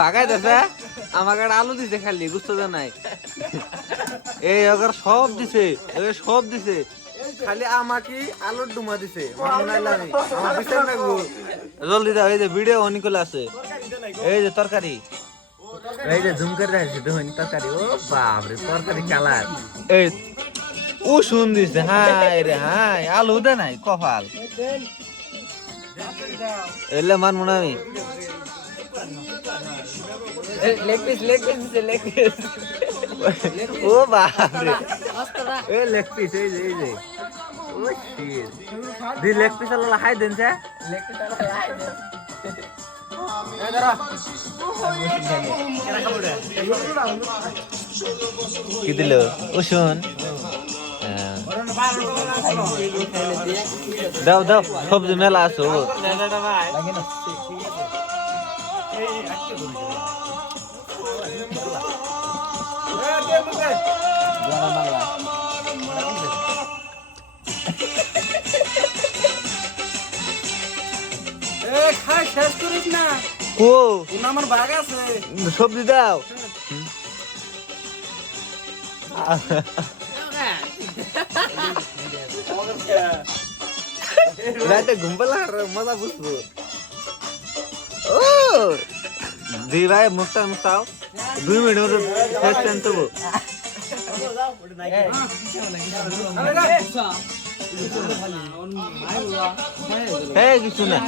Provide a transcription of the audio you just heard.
বাগাই দেছে আমাকে আলু দিছে খালি বুঝতে তো নাই এই আবার সব দিছে সব দিছে খালি আমাকে আলুর ডুমা দিছে জলদি দাও এই যে ভিডিও অন করে আছে এই যে তরকারি এই যে জুম করে রাখছে দেখুন তরকারি ও বাপ রে তরকারি কালার এই ও শুন দিছে হাই রে হাই আলু দে নাই কপাল এলে মান মনে আমি লেগ পিস ও বাপ রে এ লেগ পিস এই যে ও শিট দি লেগ পিস আলা হাই দেন যা লেগ পিস আলা হাই দেন এ দাঁড়া কি দিল ও শুন দাও দাও সবজি মেলা আছো খাই শেষ করিস না ও আমার বাগ আছে সবজি দাও রাতে ঘুম পেলা মজা বুঝবো ও দি ভাই মুস্তাও 2 মিনিট মতো শেষ টাইম তো কিছু না